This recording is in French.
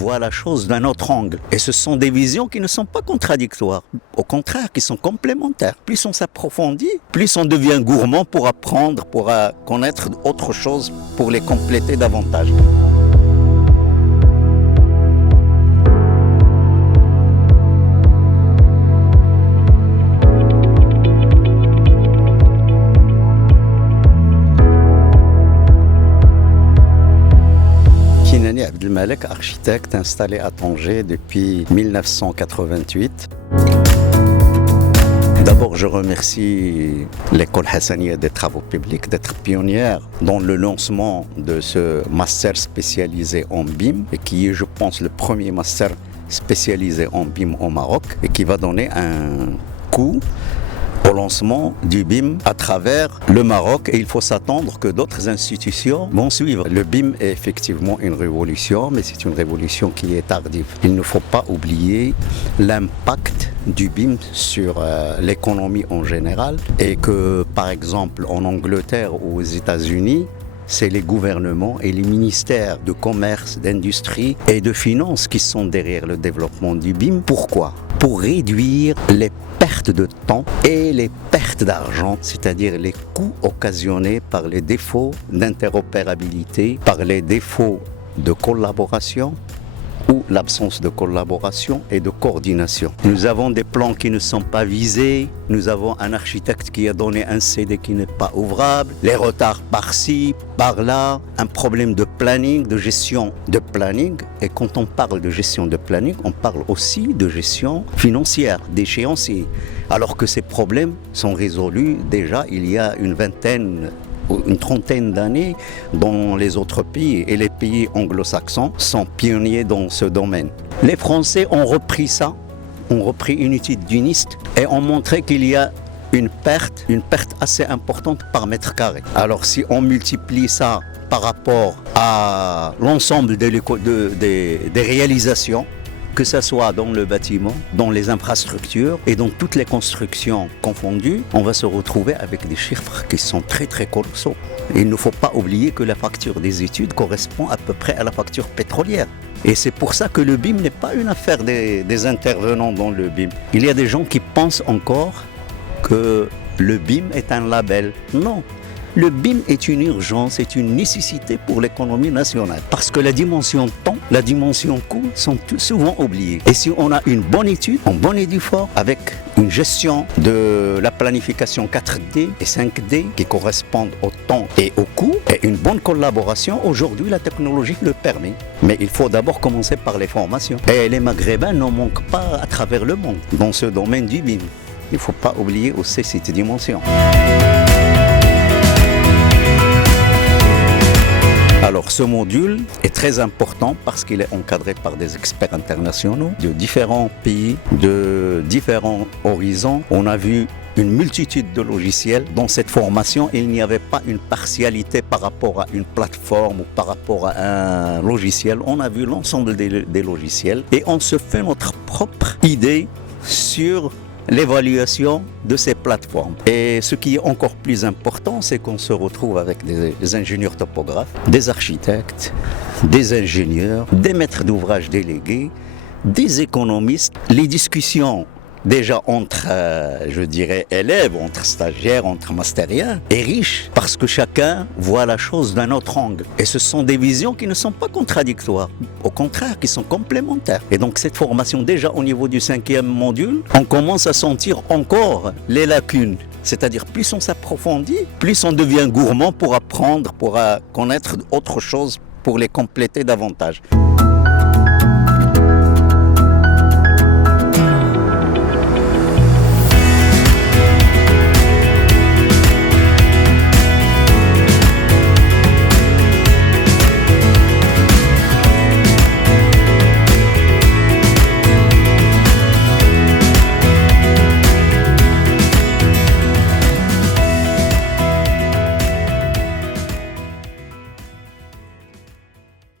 voit la chose d'un autre angle. Et ce sont des visions qui ne sont pas contradictoires, au contraire, qui sont complémentaires. Plus on s'approfondit, plus on devient gourmand pour apprendre, pour connaître autre chose, pour les compléter davantage. Kinani Abdelmalek, architecte installé à Tanger depuis 1988. D'abord, je remercie l'école Hassaniya des travaux publics d'être pionnière dans le lancement de ce master spécialisé en BIM, et qui est, je pense, le premier master spécialisé en BIM au Maroc, et qui va donner un coup au lancement du BIM à travers le Maroc, et il faut s'attendre que d'autres institutions vont suivre. Le BIM est effectivement une révolution, mais c'est une révolution qui est tardive. Il ne faut pas oublier l'impact du BIM sur l'économie en général, et que par exemple en Angleterre ou aux États-Unis, c'est les gouvernements et les ministères de commerce, d'industrie et de finances qui sont derrière le développement du BIM. Pourquoi ? Pour réduire les pertes de temps et les pertes d'argent, c'est-à-dire les coûts occasionnés par les défauts d'interopérabilité, par les défauts de collaboration ou l'absence de collaboration et de coordination. Nous avons des plans qui ne sont pas visés, nous avons un architecte qui a donné un CD qui n'est pas ouvrable, les retards par-ci, par-là, un problème de planning, de gestion de planning. Et quand on parle de gestion de planning, on parle aussi de gestion financière, d'échéanciers. Alors que ces problèmes sont résolus déjà il y a une trentaine d'années dans les autres pays, et les pays anglo-saxons sont pionniers dans ce domaine. Les Français ont repris ça, ont repris une étude du NIST et ont montré qu'il y a une perte assez importante par mètre carré. Alors si on multiplie ça par rapport à l'ensemble des réalisations, que ce soit dans le bâtiment, dans les infrastructures et dans toutes les constructions confondues, on va se retrouver avec des chiffres qui sont très très colossaux. Et il ne faut pas oublier que la facture des études correspond à peu près à la facture pétrolière. Et c'est pour ça que le BIM n'est pas une affaire des intervenants dans le BIM. Il y a des gens qui pensent encore que le BIM est un label. Non. Le BIM est une urgence, est une nécessité pour l'économie nationale. Parce que la dimension temps, la dimension coût sont souvent oubliées. Et si on a une bonne étude, un bon édifort, avec une gestion de la planification 4D et 5D qui correspondent au temps et au coût, et une bonne collaboration, aujourd'hui la technologie le permet. Mais il faut d'abord commencer par les formations. Et les Maghrébins n'en manquent pas à travers le monde dans ce domaine du BIM. Il ne faut pas oublier aussi cette dimension. Alors ce module est très important parce qu'il est encadré par des experts internationaux de différents pays, de différents horizons. On a vu une multitude de logiciels. Dans cette formation, il n'y avait pas une partialité par rapport à une plateforme ou par rapport à un logiciel. On a vu l'ensemble des logiciels et on se fait notre propre idée sur l'évaluation de ces plateformes. Et ce qui est encore plus important, c'est qu'on se retrouve avec des ingénieurs topographes, des architectes, des ingénieurs, des maîtres d'ouvrage délégués, des économistes. Les discussions déjà entre, je dirais, élèves, entre stagiaires, entre mastériens, est riche parce que chacun voit la chose d'un autre angle. Et ce sont des visions qui ne sont pas contradictoires, au contraire, qui sont complémentaires. Et donc cette formation, déjà au niveau du 5e module, on commence à sentir encore les lacunes. C'est-à-dire plus on s'approfondit, plus on devient gourmand pour apprendre, pour connaître autre chose, pour les compléter davantage.